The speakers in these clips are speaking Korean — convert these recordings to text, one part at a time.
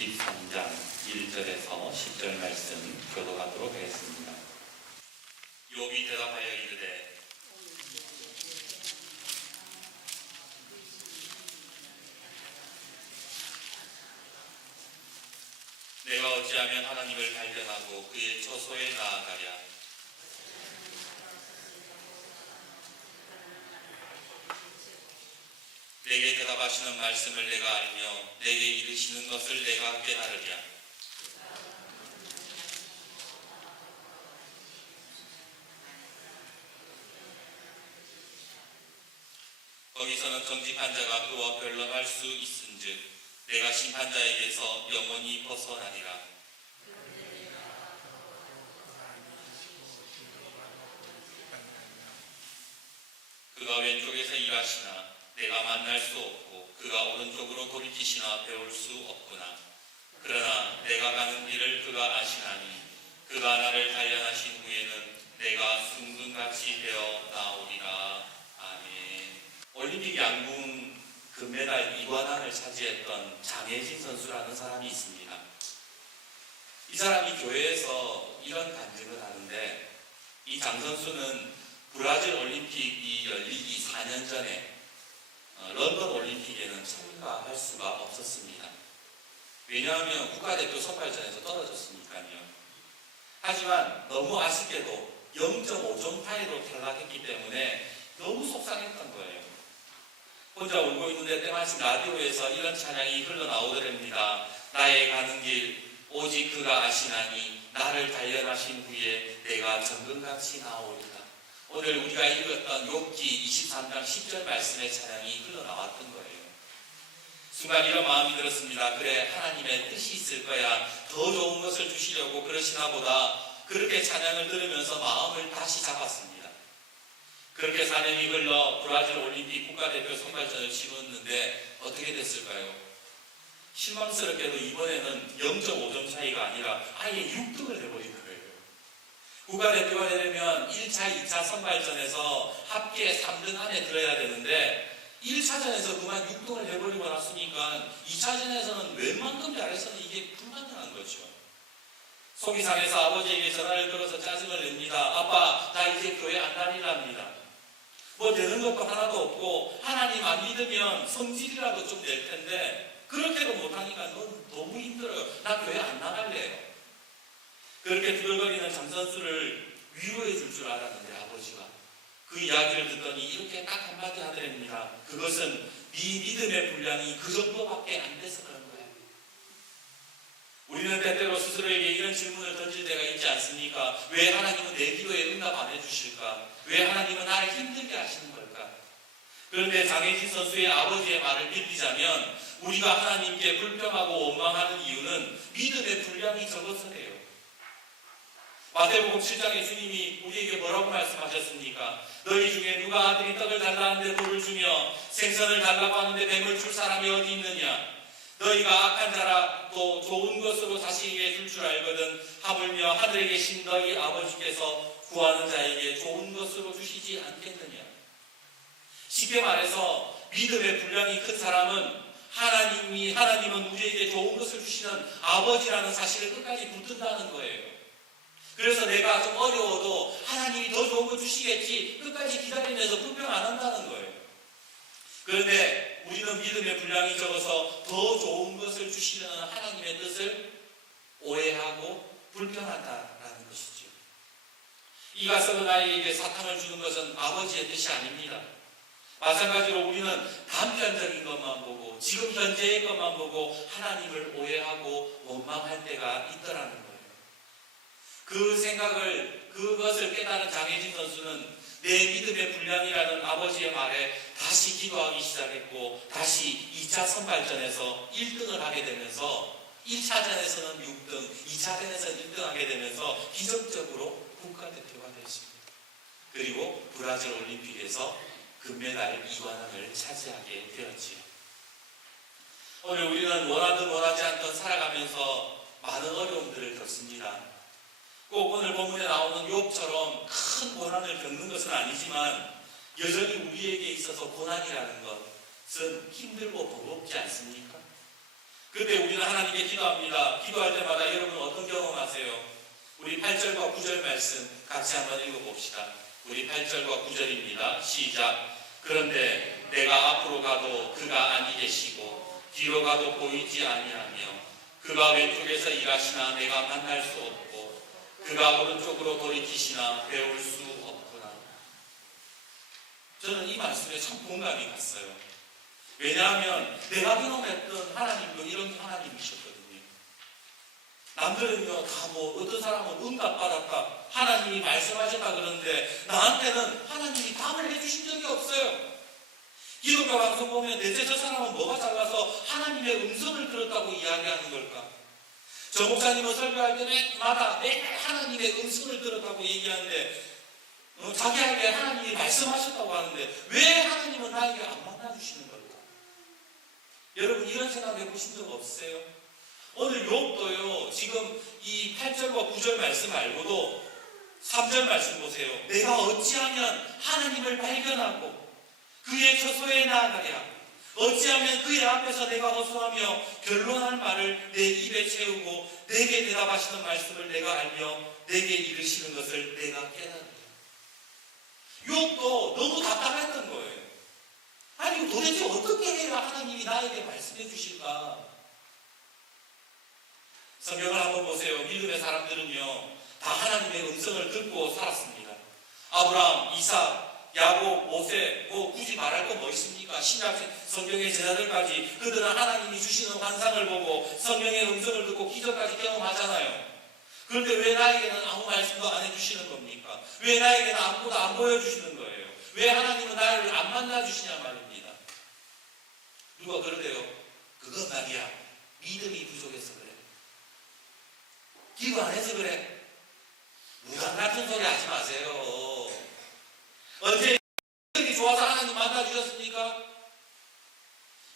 23장 1절에서 10절 말씀 교독하도록 하겠습니다. 욥이 대답하여 이르되 내가 어찌하면 하나님을 발견하고 그의 처소에 나아가랴. 내게 대답하시는 말씀을 내가 알며 내게 이르시는 것을 내가 깨달으랴. 거기서는 정직한 자가 그와 변론할 수 있은즉 내가 심판자에게서 영원히 벗어나리라. 그가 왼쪽에서 일하시나 내가 만날 수 없고 그가 오른쪽으로 돌이키시나 배울 수 없구나. 그러나 내가 가는 길을 그가 아시나니 그가 나를 단련하신 후에는 내가 순금같이 되어 나오리라. 아멘. 올림픽 양궁 금메달 2관왕을 차지했던 장혜진 선수라는 사람이 있습니다. 이 사람이 교회에서 이런 간증을 하는데, 이 장 선수는 브라질 올림픽이 열리기 4년 전에 런던 올림픽에는 참가할 수가 없었습니다. 왜냐하면 국가대표 선발전에서 떨어졌으니까요. 하지만 너무 아쉽게도 0.5점 차이로 탈락했기 때문에 너무 속상했던 거예요. 혼자 울고 있는데 때마침 라디오에서 이런 찬양이 흘러나오더랍니다. 나의 가는 길 오직 그가 아시나니 나를 단련하신 후에 내가 정금같이 나오리라. 오늘 우리가 읽었던 욥기 23장 10절 말씀의 찬양이 흘러나왔던 거예요. 순간 이런 마음이 들었습니다. 그래, 하나님의 뜻이 있을 거야. 더 좋은 것을 주시려고 그러시나 보다. 그렇게 찬양을 들으면서 마음을 다시 잡았습니다. 그렇게 4년이 흘러 브라질 올림픽 국가대표 선발전을 치렀는데 어떻게 됐을까요? 실망스럽게도 이번에는 0.5점 차이가 아니라 아예 6등을 해버린 거예요. 국가대표가 되려면 1차, 2차 선발전에서 합계 3등 안에 들어야 되는데 1차전에서 그만 6등을 해버리고 났으니까 2차전에서는 웬만큼 잘해서는 이게 불가능한 거죠. 속이 상해서 아버지에게 전화를 걸어서 짜증을 냅니다. 아빠, 나 이제 교회 안 다니랍니다. 뭐 되는 것도 하나도 없고 하나님 안 믿으면 성질이라도 좀 낼 텐데 그렇게도 못하니까 넌 너무 힘들어요. 나 교회 안 나갈래요. 그렇게 두들거리는 장 선수를 위로해 줄 줄 알았는데 아버지가 그 이야기를 듣더니 이렇게 딱 한마디 하더랍니다. 그것은 네 믿음의 분량이 그 정도밖에 안 돼서 그런 거야. 우리는 때때로 스스로에게 이런 질문을 던질 때가 있지 않습니까? 왜 하나님은 내 기도에 응답 안 해주실까? 왜 하나님은 나를 힘들게 하시는 걸까? 그런데 장혜진 선수의 아버지의 말을 빌리자면 우리가 하나님께 불평하고 원망하는 이유는 믿음의 분량이 적어서래요. 마태복음 7장에 주님이 우리에게 뭐라고 말씀하셨습니까? 너희 중에 누가 아들이 떡을 달라는데 돌을 주며 생선을 달라고 하는데 뱀을 줄 사람이 어디 있느냐? 너희가 악한 자라 또 좋은 것으로 자식에게 줄 알거든 하물며 하늘에 계신 너희 아버지께서 구하는 자에게 좋은 것으로 주시지 않겠느냐? 쉽게 말해서 믿음의 분량이 큰 사람은 하나님은 우리에게 좋은 것을 주시는 아버지라는 사실을 끝까지 붙든다는 거예요. 그래서 내가 좀 어려워도 하나님이 더 좋은 거 주시겠지 끝까지 기다리면서 불평 안 한다는 거예요. 그런데 우리는 믿음의 분량이 적어서 더 좋은 것을 주시는 하나님의 뜻을 오해하고 불평한다라는 것이죠. 이가 썩은 아이에게 사탕을 주는 것은 아버지의 뜻이 아닙니다. 마찬가지로 우리는 단편적인 것만 보고 지금 현재의 것만 보고 하나님을 오해하고 원망할 때가 있더라는 거예요. 그것을 깨달은 장혜진 선수는 내 믿음의 분량이라는 아버지의 말에 다시 기도하기 시작했고 다시 2차 선발전에서 1등을 하게 되면서 1차전에서는 6등, 2차전에서는 1등 하게 되면서 기적적으로 국가대표가 됐습니다. 그리고 브라질 올림픽에서 금메달 2관왕을 차지하게 되었지요. 오늘 우리는 원하든 원하지 않든 살아가면서 많은 어려움들을 겪습니다. 꼭 오늘 본문에 나오는 욥처럼 큰 고난을 겪는 것은 아니지만 여전히 우리에게 있어서 고난이라는 것은 힘들고 버겁지 않습니까? 그때 우리는 하나님께 기도합니다. 기도할 때마다 여러분 어떤 경험하세요? 우리 8절과 9절 말씀 같이 한번 읽어봅시다. 우리 8절과 9절입니다. 시작. 그런데 내가 앞으로 가도 그가 아니 계시고 뒤로 가도 보이지 아니하며 그가 왼쪽에서 일하시나 내가 만날 수 없고 그가 오른쪽으로 돌이키시나 배울 수 없구나. 저는 이 말씀에 참 공감이 갔어요. 왜냐하면 내가 경험했던 하나님도 이런 하나님이셨거든요. 남들은요 다 뭐 어떤 사람은 응답받았다, 하나님이 말씀하셨다 그러는데 나한테는 하나님이 답을 해주신 적이 없어요. 기독교 방송 보면 대체 저 사람은 뭐가 잘나서 하나님의 음성을 들었다고 이야기하는 걸까? 저 목사님은 설교할 때마다 매일 하나님의 음성을 들었다고 얘기하는데 자기에게 하나님이 말씀하셨다고 하는데 왜 하나님은 나에게 안 만나주시는 걸까? 여러분 이런 생각 해보신 적 없으세요? 오늘 욥도요 지금 이 8절과 9절 말씀 말고도 3절 말씀 보세요. 내가 어찌하면 하나님을 발견하고 그의 처소에 나아가랴. 어찌하면 그의 앞에서 내가 허수하며 변론할 말을 내 입에 채우고 내게 대답하시는 말씀을 내가 알며 내게 이르시는 것을 내가 깨달으랴. 욥도 너무 답답했던 거예요. 아니 도대체 어떻게 해야 하나님이 나에게 말씀해 주실까? 성경을 한번 보세요. 믿음의 사람들은요 다 하나님의 음성을 듣고 살았습니다. 아브라함, 이삭, 야곱, 모세, 뭐 굳이 말할 거 뭐 있습니까? 신약 성경의 제자들까지 그들은 하나님이 주시는 환상을 보고 성경의 음성을 듣고 기적까지 경험하잖아요. 그런데 왜 나에게는 아무 말씀도 안 해주시는 겁니까? 왜 나에게는 아무것도 안 보여주시는 거예요? 왜 하나님은 나를 안 만나주시냐 말입니다. 누가 그러대요? 그건 말이야 믿음이 부족해서 그래. 기도 안 해서 그래. 무당 같은 소리 하지 마세요. 언제 믿음이 좋아서 하나님 만나주셨습니까?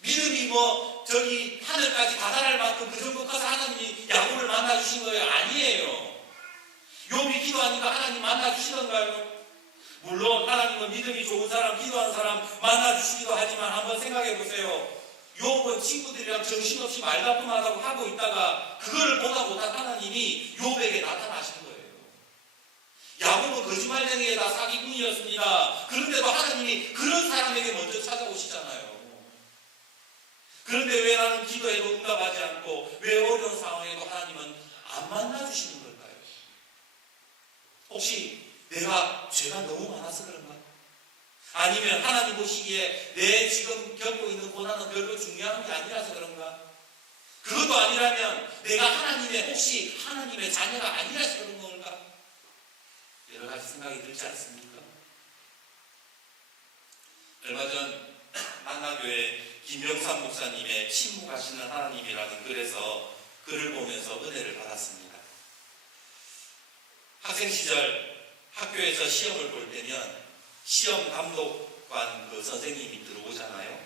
믿음이 뭐 저기 하늘까지 다다를 만큼 그 정도 커서 하나님이 야곱을 만나주신 거예요? 아니에요. 욥이 기도하니까 하나님 만나주시던가요? 물론 하나님은 믿음이 좋은 사람, 기도한 사람 만나주시기도 하지만 한번 생각해 보세요. 욥은 친구들이랑 정신없이 말다툼하다고 하고 있다가 그걸 보다 못한 하나님이 욥에게 나타나신 거예요. 야곱은 거짓말쟁이에다 사기꾼이었습니다. 그런데도 하나님이 그런 사람에게 먼저 찾아오시잖아요. 그런데 왜 나는 기도해도 응답하지 않고 왜 어려운 상황에도 하나님은 안 만나주시는 걸까요? 혹시 내가 죄가 너무 많아서 그런가? 아니면 하나님 보시기에 내 지금 겪고 있는 고난은 별로 중요한 게 아니라서 그런가? 그것도 아니라면 내가 혹시 하나님의 자녀가 아니라서 그런 건가? 여러 가지 생각이 들지 않습니까? 얼마 전 만나교회 김병삼 목사님의 침묵하시는 하나님이라는 글에서 글을 보면서 은혜를 받았습니다. 학생 시절 학교에서 시험을 볼 때면 시험 감독관 그 선생님이 들어오잖아요.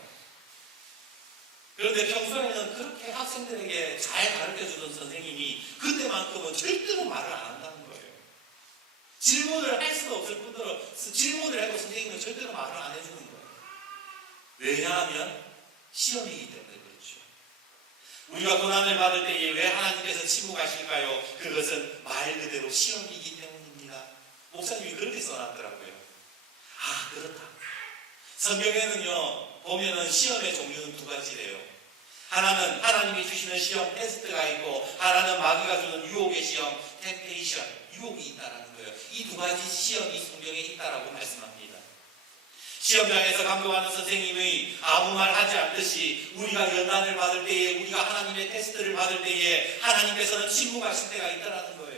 그런데 평소에는 그렇게 학생들에게 잘 가르쳐주던 선생님이 그때만큼은 절대로 말을 안 한다는 거예요. 질문을 할 수도 없을 뿐더러 질문을 해도 선생님은 절대로 말을 안 해주는 거예요. 왜냐하면 시험이기 때문에 그렇죠. 우리가 고난을 받을 때에 왜 하나님께서 침묵하실까요? 그것은 말 그대로 시험이기 때문입니다. 목사님이 그렇게 써놨더라고요. 아, 그렇다. 성경에는요 보면은 시험의 종류는 두 가지래요. 하나는 하나님이 주시는 시험, 테스트가 있고 하나는 마귀가 주는 유혹의 시험, 템페이션, 유혹이 있다라는 거예요. 이 두 가지 시험이 성경에 있다라고 말씀합니다. 시험장에서 감독하는 선생님이 아무 말 하지 않듯이 우리가 연단을 받을 때에, 우리가 하나님의 테스트를 받을 때에 하나님께서는 침묵하실 때가 있다라는 거예요.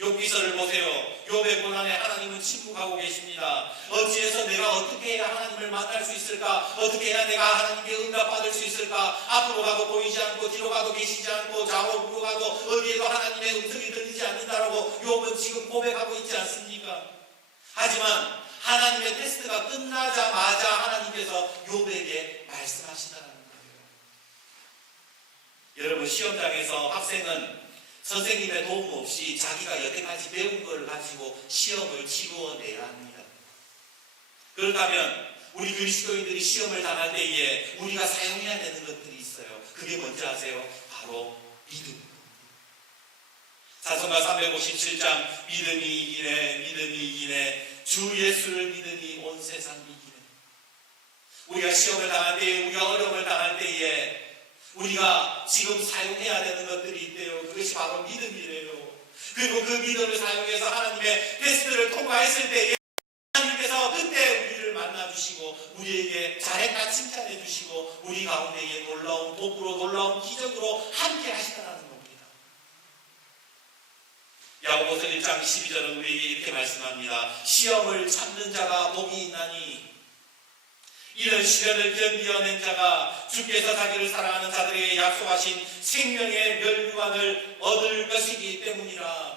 욥기서를 보세요. 욥의 고난에 하나님은 침묵하고 계십니다. 어찌해서 내가 어떻게 해야 하나님을 만날 수 있을까? 어떻게 해야 내가 하나님께 응답받을 수 있을까? 앞으로 가도 보이지 않고 뒤로 가도 계시지 않고 좌우로 가도 어디에도 하나님의 음성이 들리지 않는다라고 욥은 지금 고백하고 있지 않습니까? 하지만 하나님의 테스트가 끝나자마자 하나님께서 욥에게 말씀하시다는 거예요. 여러분, 시험장에서 학생은 선생님의 도움 없이 자기가 여태까지 배운 걸 가지고 시험을 치루어내야 합니다. 그렇다면 우리 그리스도인들이 시험을 당할 때에 우리가 사용해야 되는 것들이 있어요. 그 그게 뭔지 아세요? 바로 믿음. 찬송가 357장 믿음이 이기네 믿음이 이기네 주 예수를 믿으니 온 세상 이기네. 우리가 시험을 당할 때에 우리가 어려움을 당할 때에 우리가 지금 사용해야 되는 것들이 있대요. 그것이 바로 믿음이래요. 그리고 그 믿음을 사용해서 하나님의 테스트를 통과했을 때에 하나님께서 그때 우리를 만나주시고 우리에게 잘했다 칭찬해 주시고 우리 가운데에 놀라운 복으로 놀라운 기적으로 함께 하시다라는 겁니다. 야고보서 1장 12절은 우리에게 이렇게 말씀합니다. 시험을 참는 자가 복이 있나니 이런 시련을 견디어낸 자가 주께서 자기를 사랑하는 자들에게 약속하신 생명의 멸류관을 얻을 것이기 때문이라.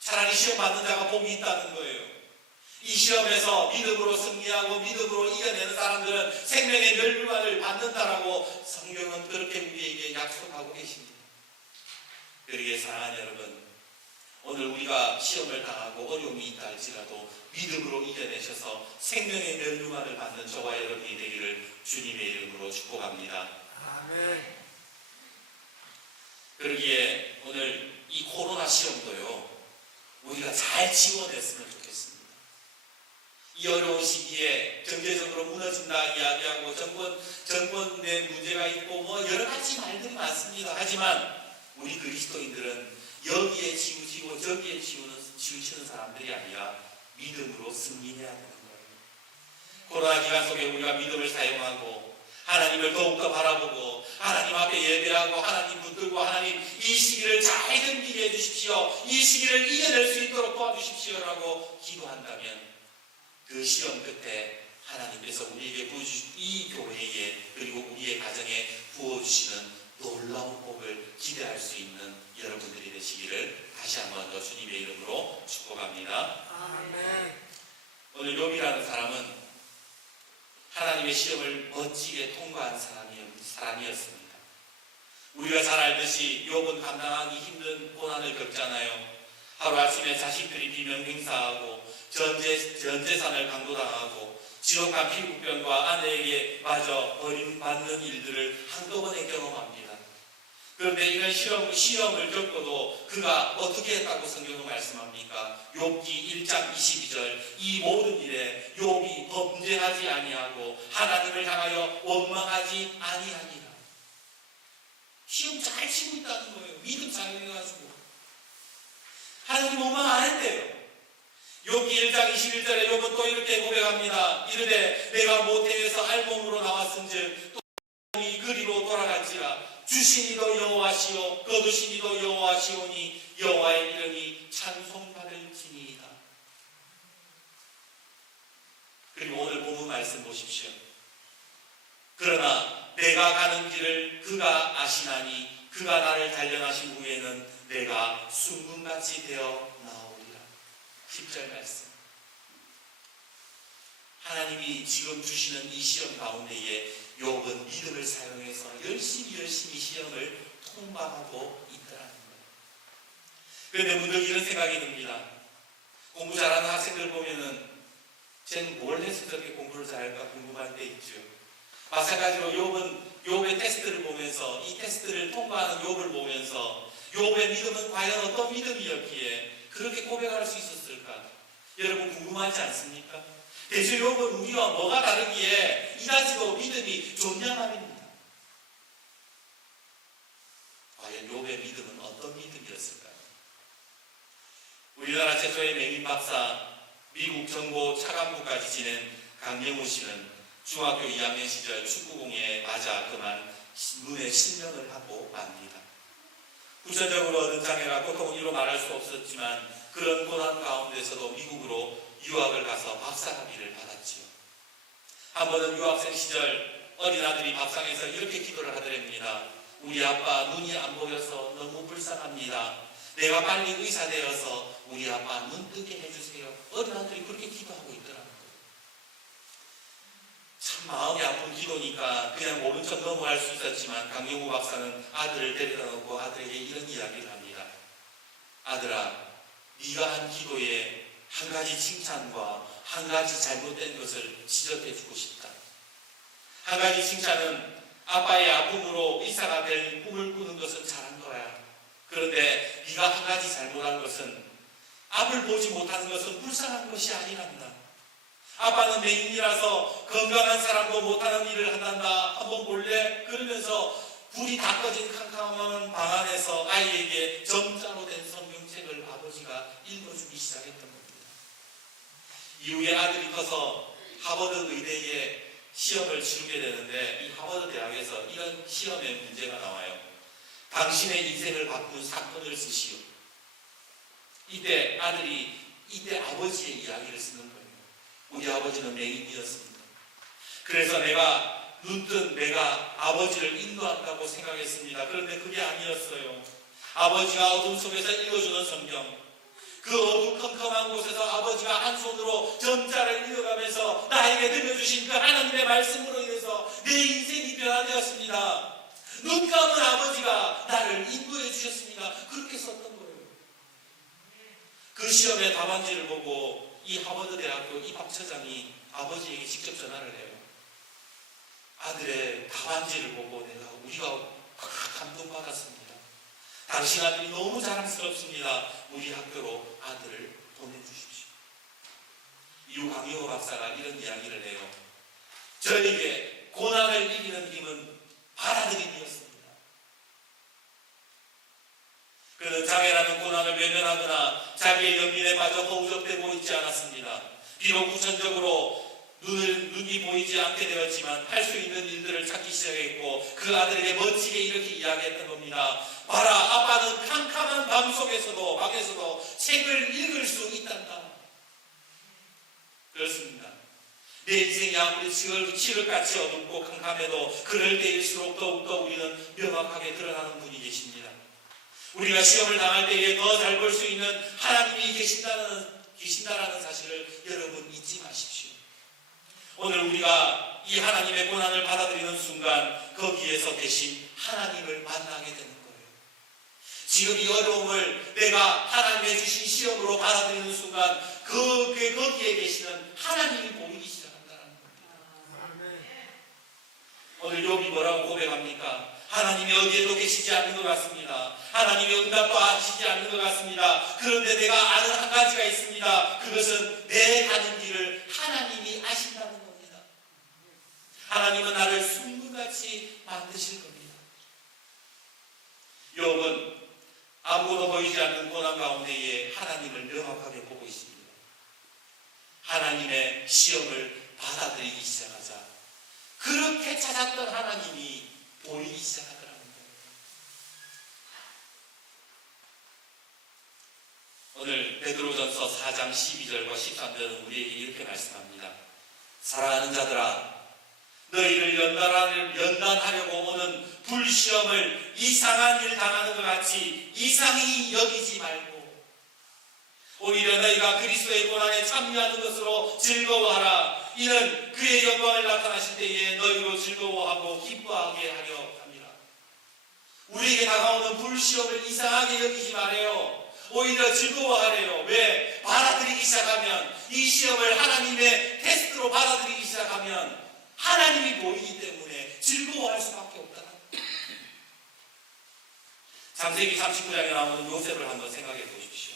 차라리 시험 받는 자가 복이 있다는 거예요. 이 시험에서 믿음으로 승리하고 믿음으로 이겨내는 사람들은 생명의 멸류관을 받는다라고 성경은 그렇게 우리에게 약속하고 계십니다. 그러기에 사랑하는 여러분, 오늘 우리가 시험을 당하고 어려움이 있다 할지라도 믿음으로 이겨내셔서 생명의 멸류관을 받는 저와 여러분이 되기를 주님의 이름으로 축복합니다. 아멘. 그러기에 오늘 이 코로나 시험도요, 우리가 잘 지원했으면 좋겠습니다. 이 어려운 시기에 경제적으로 무너진다 이야기하고 정권의 문제가 있고 뭐 여러 가지 말들이 많습니다. 하지만 우리 그리스도인들은 여기에 치우치고 저기에 치우치는 사람들이 아니라 믿음으로 승리해야 되는 거예요. 코로나 기간 속에 우리가 믿음을 사용하고 하나님을 더욱더 바라보고 하나님 앞에 예배하고 하나님 붙들고 하나님 이 시기를 잘 견디게 해주십시오. 이 시기를 이겨낼 수 있도록 도와주십시오라고 기도한다면 그 시험 끝에 하나님께서 우리에게 이 교회에 그리고 우리의 가정에 부어주시는 놀라운 복을 기대할 수 있는 여러분들이 되시기를 다시 한번 더 주님의 이름으로 축복합니다. 아멘. 오늘 욥이라는 사람은 하나님의 시험을 멋지게 통과한 사람이었습니다. 우리가 잘 알듯이 욥은 감당하기 힘든 고난을 겪잖아요. 하루아침에 자식들이 비명 행사하고 전 재산을 강도당하고 지독한 피부병과 아내에게 마저 버림받는 일들을 한꺼번에 경험합니다. 그런데 이런 시험을 겪고도 그가 어떻게 했다고 성경은 말씀합니까? 욥기 1장 22절 이 모든 일에 욥이 범죄하지 아니하고 하나님을 향하여 원망하지 아니하니라. 시험 잘 치고 있다는 거예요. 믿음 잘해가지고 하나님 원망 안 했대요. 욥기 1장 21절에 욥은 또 이렇게 고백합니다. 이르되 내가 모태에서 알몸으로 나왔은즉 또 몸이 그리로 돌아갈지라 주신 이도 여호와시오 거두신 이도 여호와시오니 여호와의 이름이 찬송받을지니이다. 그리고 오늘 본문 말씀 보십시오. 그러나 내가 가는 길을 그가 아시나니 그가 나를 단련하신 후에는 내가 순금같이 되어 나오리라. 10절 말씀. 하나님이 지금 주시는 이 시험 가운데에 욥은 믿음을 사용해서 열심히 시험을 통과하고 있더라는 거예요. 그런데 문득 이런 생각이 듭니다. 공부 잘하는 학생들 보면은 쟤는 뭘 해서 저렇게 공부를 잘할까 궁금할 때 있죠. 마찬가지로 욥의 테스트를 보면서 이 테스트를 통과하는 욥을 보면서 욥의 믿음은 과연 어떤 믿음이었기에 그렇게 고백할 수 있었을까? 여러분 궁금하지 않습니까? 대체 욥은 우리와 뭐가 다르기에 이다지도 믿음이 좋냐 말입니다. 과연 욥의 믿음은 어떤 믿음이었을까요? 우리나라 최초의 맹인 박사, 미국 정보 차관부까지 지낸 강영우 씨는 중학교 2학년 시절 축구공에 맞아 그만 눈에 실명을 하고 맙니다. 후천적으로 얻은 장애가 고통은 이로 말할 수 없었지만 그런 고난 가운데서도 미국으로 유학을 가서 박사학위를 받았지요. 한 번은 유학생 시절 어린 아들이 밥상에서 이렇게 기도를 하더랍니다. 우리 아빠 눈이 안 보여서 너무 불쌍합니다. 내가 빨리 의사 되어서 우리 아빠 눈 뜨게 해주세요. 어린 아들이 그렇게 기도하고 있더라고요. 참 마음이 아픈 기도니까 그냥 모른 척 넘어갈 수 있었지만 강영우 박사는 아들을 데려다 놓고 아들에게 이런 이야기를 합니다. 아들아, 네가 한 기도에 한 가지 칭찬과 한 가지 잘못된 것을 지적해 주고 싶다. 한 가지 칭찬은 아빠의 아픔으로 이사가 될 꿈을 꾸는 것은 잘한 거야. 그런데 네가 한 가지 잘못한 것은 앞을 보지 못하는 것은 불쌍한 것이 아니란다. 아빠는 맹인이라서 건강한 사람도 못하는 일을 한단다. 한번 볼래? 그러면서 불이 다 꺼진 캄캄한 방 안에서 아이에게 점자로 된 성경책을 아버지가 읽어주기 시작했던 겁니다. 이후에 아들이 커서 하버드 의대에 시험을 치르게 되는데 이 하버드 대학에서 이런 시험의 문제가 나와요. 당신의 인생을 바꾼 사건을 쓰시오. 이때 아들이 이때 아버지의 이야기를 쓰는 거예요. 우리 아버지는 맹인이었습니다. 그래서 내가 눈뜬 내가 아버지를 인도한다고 생각했습니다. 그런데 그게 아니었어요. 아버지가 어둠 속에서 읽어주는 성경, 그 어두컴컴한 곳에서 아버지가 한 손으로 점자를 읽어가면서 나에게 들려주신 그 하나님의 말씀으로 인해서 내 인생이 변화되었습니다. 눈 감은 아버지가 나를 인도해 주셨습니다. 그렇게 썼던 거예요. 그 시험의 답안지를 보고 이 하버드 대학교 입학처장이 아버지에게 직접 전화를 해요. 아들의 답안지를 보고 우리가 감동받았습니다. 당신 아들이 너무 자랑스럽습니다. 우리 학교로 아들을 보내주십시오. 이후 강용호 박사가 이런 이야기를 해요. 저에게 고난을 이기는 힘은 받아들임이었습니다. 그는 장애라는 고난을 외면하거나 자기의 연민에 빠져 허우적대고 있지 않았습니다. 비록 후천적으로 눈이 보이지 않게 되었지만 할 수 있는 일들을 찾기 시작했고 그 아들에게 멋지게 이렇게 이야기했던 겁니다. 봐라, 아빠는 캄캄한 밤 속에서도 밖에서도 책을 읽을 수 있단다. 그렇습니다. 내 인생이 아무리 칠흑같이 어둡고 캄캄해도 그럴 때일수록 더욱더 우리는 명확하게 드러나는 분이 계십니다. 우리가 시험을 당할 때에 더 잘 볼 수 있는 하나님이 계신다라는 사실을 여러분 잊지 마십시오. 오늘 우리가 이 하나님의 고난을 받아들이는 순간 거기에서 계신 하나님을 만나게 되는 거예요. 지금 이 어려움을 내가 하나님의 주신 시험으로 받아들이는 순간 거기에 계시는 하나님이 보이기 시작한다는 겁니다. 오늘 욥이 뭐라고 고백합니까? 하나님이 어디에도 계시지 않는 것 같습니다. 하나님의 응답도 하시지 않는 것 같습니다. 그런데 내가 아는 한 가지가 있습니다. 그것은 내 가는 길을 하나님이 아신다는 겁니다. 하나님은 나를 숭문같이 만드실 겁니다. 욥은 아무것도 보이지 않는 고난 가운데에 하나님을 명확하게 보고 있습니다. 하나님의 시험을 받아들이기 시작하자 그렇게 찾았던 하나님이 보이기 시작하더라는 거예요. 오늘 베드로전서 4장 12절과 13절은 우리에게 이렇게 말씀합니다. 사랑하는 자들아, 너희를 연단하려고 오는 불시험을 이상한 일 당하는 것 같이 이상히 여기지 말고 오히려 너희가 그리스도의 고난에 참여하는 것으로 즐거워하라. 이는 그의 영광을 나타나실 때에 너희로 즐거워하고 기뻐하게 하려 합니다. 우리에게 다가오는 불시험을 이상하게 여기지 말아요. 오히려 즐거워하래요. 왜? 받아들이기 시작하면, 이 시험을 하나님의 테스트로 받아들이기 시작하면 하나님이 보이기 때문에 즐거워할 수밖에 없다. 창세기 39장에 나오는 요셉을 한번 생각해 보십시오.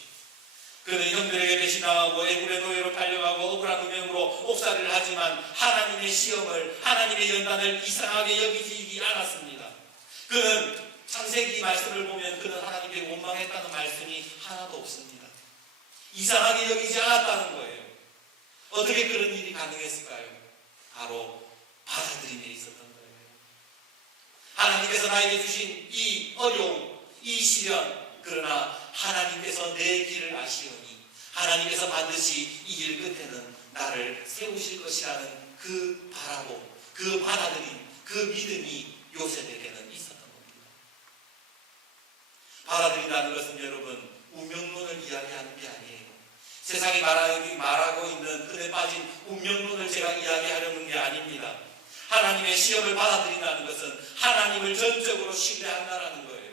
그는 형들에게 배신당하고 애굽의 노예로 팔려가고 억울한 누명으로 옥살이를 하지만 하나님의 시험을, 하나님의 연단을 이상하게 여기지 않았습니다. 그는 창세기 말씀을 보면 그는 하나님께 원망했다는 말씀이 하나도 없습니다. 이상하게 여기지 않았다는 거예요. 어떻게 그런 일이 가능했을까요? 바로 받아들임에 있었던 거예요. 하나님께서 나에게 주신 이 어려움, 이 시련, 그러나 하나님께서 내 길을 아시오니 하나님께서 반드시 이 길 끝에는 나를 세우실 것이라는 그 바라봄, 그 받아들임, 그 믿음이 요셉에게는 있었던 겁니다. 받아들인다는 것은 여러분 운명론을 이야기하는 게 아니에요. 세상이 말하고 있는 그에 빠진 운명론을 제가 이야기하려는 게 아닙니다. 하나님의 시험을 받아들인다는 것은 하나님을 전적으로 신뢰한다는 거예요.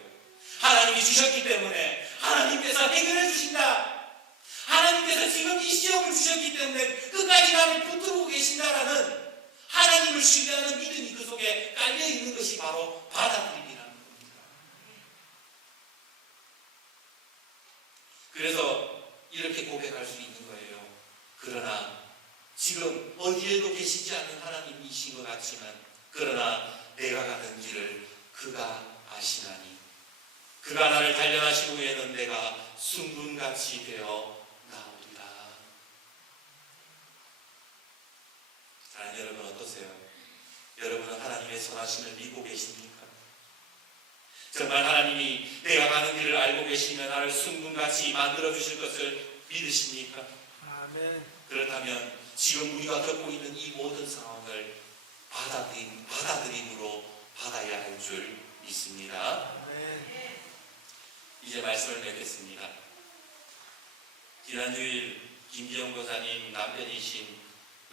하나님이 주셨기 때문에 하나님께서 해결해 주신다. 하나님께서 지금 이 시험을 주셨기 때문에 끝까지 나를 붙들고 계신다라는 하나님을 신뢰하는 믿음이 그 속에 깔려 있는 것이 바로 받아들임이라는 겁니다. 그래서 이렇게 고백할 수 있는 거예요. 그러나 지금 어디에도 계시지 않는 하나님이신 것 같지만 그러나 내가 가는 길을 그가 아시나니 그가 나를 단련하신 후에는 내가 순금같이 되어 나오리라. 자, 여러분 어떠세요? 여러분은 하나님의 선하심을 믿고 계십니까? 정말 하나님이 내가 가는 길을 알고 계시면 나를 순금같이 만들어 주실 것을 믿으십니까? 아멘. 그렇다면 지금 우리가 겪고 있는 이 모든 상황을 받아들임으로 받아야 할 줄 믿습니다. 아멘. 이제 말씀을 맺겠습니다. 지난주일 김기영 고사님 남편이신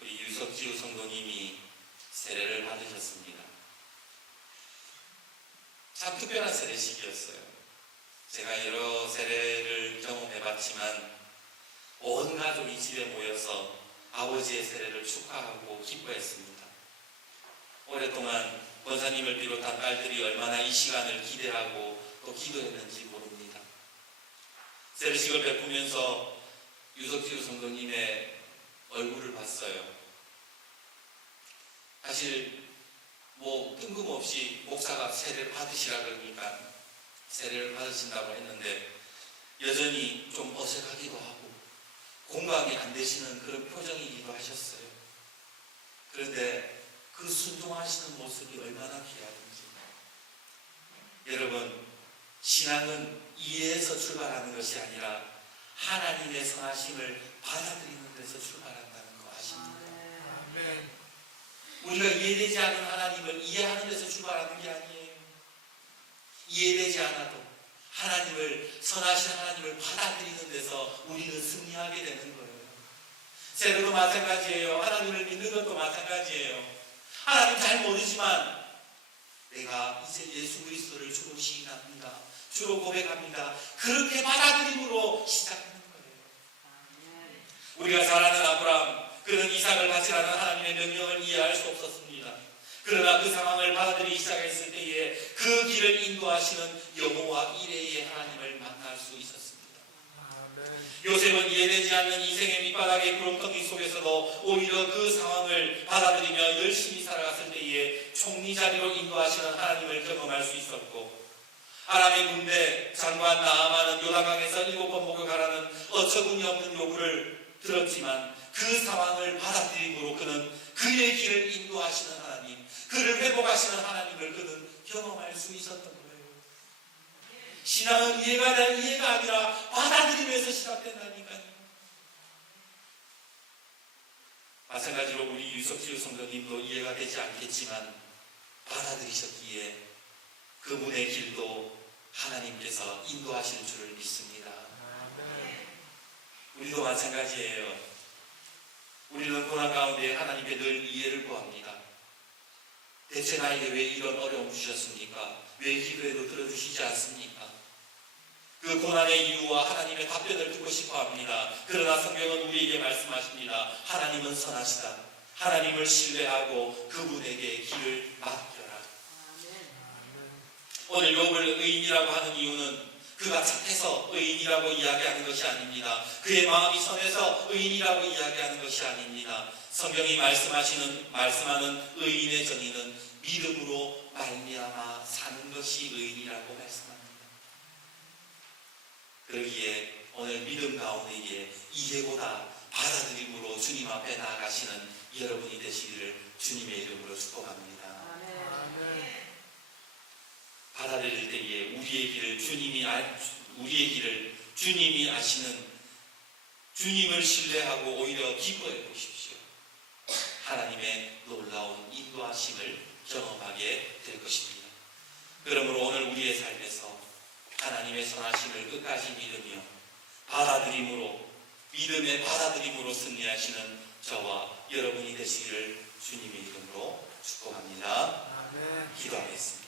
우리 유석지우 성도님이 세례를 받으셨습니다. 참 특별한 세례식이었어요. 제가 여러 세례를 경험해봤지만 온 가족이 집에 모여서 아버지의 세례를 축하하고 기뻐했습니다. 오랫동안 권사님을 비롯한 딸들이 얼마나 이 시간을 기대하고 또 기도했는지 모릅니다. 세례식을 베푸면서 유석지우 성도님의 얼굴을 봤어요. 사실 뜬금없이 목사가 세례를 받으시라 그러니까 세례를 받으신다고 했는데 여전히 좀 어색하기도 하고 공감이 안 되시는 그런 표정이기도 하셨어요. 그런데 그 순종하시는 모습이 얼마나 귀하든지. 여러분, 신앙은 이해에서 출발하는 것이 아니라 하나님의 선하심을 받아들이는 데서 출발한다는 거 아십니까? 아멘. 우리가 이해되지 않는 하나님을 이해하는 데서 출발하는 게 아니에요. 이해되지 않아도 하나님을, 선하신 하나님을 받아들이는 데서 우리는 승리하게 되는 거예요. 세례도 마찬가지예요. 하나님을 믿는 것도 마찬가지예요. 하나님 잘 모르지만 내가 이제 예수 그리스도를 주로 시인합니다. 주로 고백합니다. 그렇게 받아들임으로 시작하는 거예요. 우리가 잘 아는 아브라함, 그는 이삭을 바치라는 하나님의 명령을 이해할 수 없었습니다. 그러나 그 상황을 받아들이기 시작했을 때에 그 길을 인도하시는 여호와 이레의 하나님을 만날 수 있었습니다. 아멘. 요셉은 이해되지 않는 인생의 밑바닥의 구렁텅이 속에서도 오히려 그 상황을 받아들이며 열심히 살아갔을 때에 총리 자리로 인도하시는 하나님을 경험할 수 있었고, 아람의 군대 장관 나아만은 요단강에서 7번 목욕하라는 어처구니 없는 요구를 들었지만 그 상황을 받아들임으로 그는 그의 길을 인도하시는 하나님, 그를 회복하시는 하나님을 그는 경험할 수 있었던 거예요. 신앙은 이해가 아니라 받아들임에서 시작된다니까요. 마찬가지로 우리 유석지우 성도님도 이해가 되지 않겠지만 받아들이셨기에 그분의 길도 하나님께서 인도하실 줄을 믿습니다. 아멘. 우리도 마찬가지예요. 우리는 고난 가운데 하나님께 늘 이해를 구합니다. 대체 나에게 왜 이런 어려움 주셨습니까? 왜 기도해도 들어주시지 않습니까? 그 고난의 이유와 하나님의 답변을 듣고 싶어 합니다. 그러나 성경은 우리에게 말씀하십니다. 하나님은 선하시다. 하나님을 신뢰하고 그분에게 길을 맡겨라. 오늘 욥을 의인이라고 하는 이유는 그가 착해서 의인이라고 이야기하는 것이 아닙니다. 그의 마음이 선해서 의인이라고 이야기하는 것이 아닙니다. 성경이 말씀하는 의인의 정의는 믿음으로 말미암아 사는 것이 의인이라고 말씀합니다. 그러기에 오늘 믿음 가운데에 이해보다 받아들임으로 주님 앞에 나아가시는 여러분이 되시기를 주님의 이름으로 축복합니다. 아멘. 받아들일 때에 우리의 길을 주님이 아시는 주님을 신뢰하고 오히려 기뻐해 보십시오. 하나님의 놀라운 인도하심을 경험하게 될 것입니다. 그러므로 오늘 우리의 삶에서 하나님의 선하심을 끝까지 믿으며 믿음의 받아들임으로 승리하시는 저와 여러분이 되시기를 주님의 이름으로 축복합니다. 아멘. 기도하겠습니다.